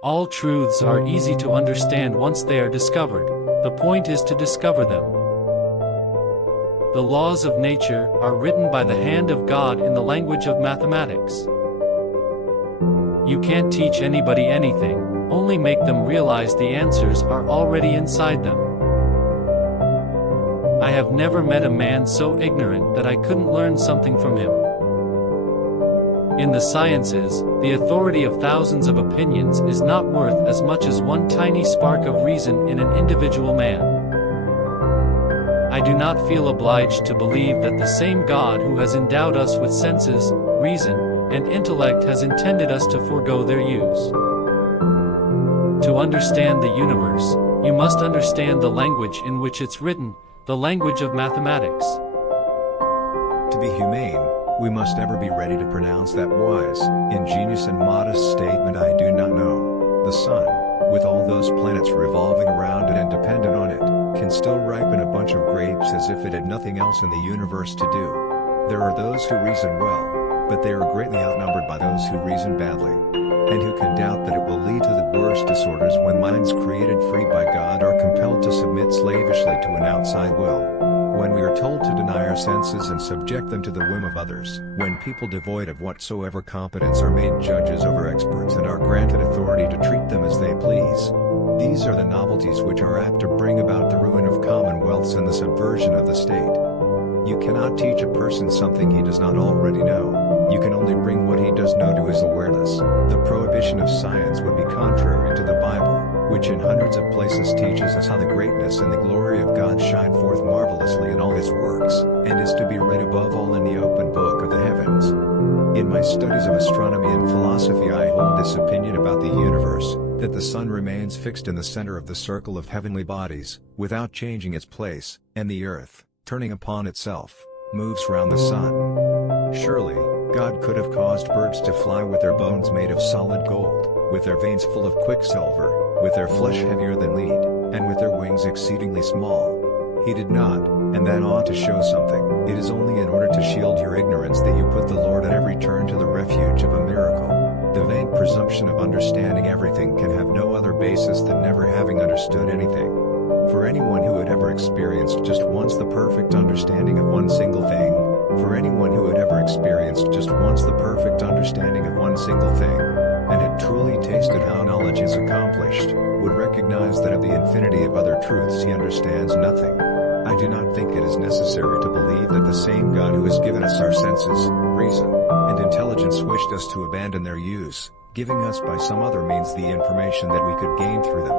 All truths are easy to understand once they are discovered. The point is to discover them. The laws of nature are written by the hand of God in the language of mathematics. You can't teach anybody anything, only make them realize the answers are already inside them. I have never met a man so ignorant that I couldn't learn something from him. In the sciences, the authority of thousands of opinions is not worth as much as one tiny spark of reason in an individual man. I do not feel obliged to believe that the same God who has endowed us with senses, reason, and intellect has intended us to forego their use. To understand the universe, you must understand the language in which it's written, the language of mathematics. To be humane, we must ever be ready to pronounce that wise, ingenious and modest statement, "I do not know." The sun, with all those planets revolving around it and dependent on it, can still ripen a bunch of grapes as if it had nothing else in the universe to do. There are those who reason well, but they are greatly outnumbered by those who reason badly. And who can doubt that it will lead to the worst disorders when minds created free by God are compelled to submit slavishly to an outside will? When we are told to deny our senses and subject them to the whim of others, when people devoid of whatsoever competence are made judges over experts and are granted authority to treat them as they please. These are the novelties which are apt to bring about the ruin of commonwealths and the subversion of the state. You cannot teach a person something he does not already know. You can only bring what he does know to his awareness. The prohibition of science would be contrary to the Bible, which in hundreds of places teaches us how the greatness and the glory of God shine forth marvelously in all his works, and is to be read above all in the open book of the heavens. In my studies of astronomy and philosophy, I hold this opinion about the universe, that the sun remains fixed in the center of the circle of heavenly bodies, without changing its place, and the earth, turning upon itself, moves round the sun. Surely, God could have caused birds to fly with their bones made of solid gold, with their veins full of quicksilver, with their flesh heavier than lead, and with their wings exceedingly small. He did not, and that ought to show something. It is only in order to shield your ignorance that you put the Lord at every turn to the refuge of a miracle. The vain presumption of understanding everything can have no other basis than never having understood anything. For anyone who had ever experienced just once the perfect understanding of one single thing, for anyone who had ever experienced just once the perfect understanding of one single thing, and had truly tasted how knowledge is accomplished, would recognize that of the infinity of other truths he understands nothing. I do not think it is necessary to believe that the same God who has given us our senses, reason, and intelligence wished us to abandon their use, giving us by some other means the information that we could gain through them.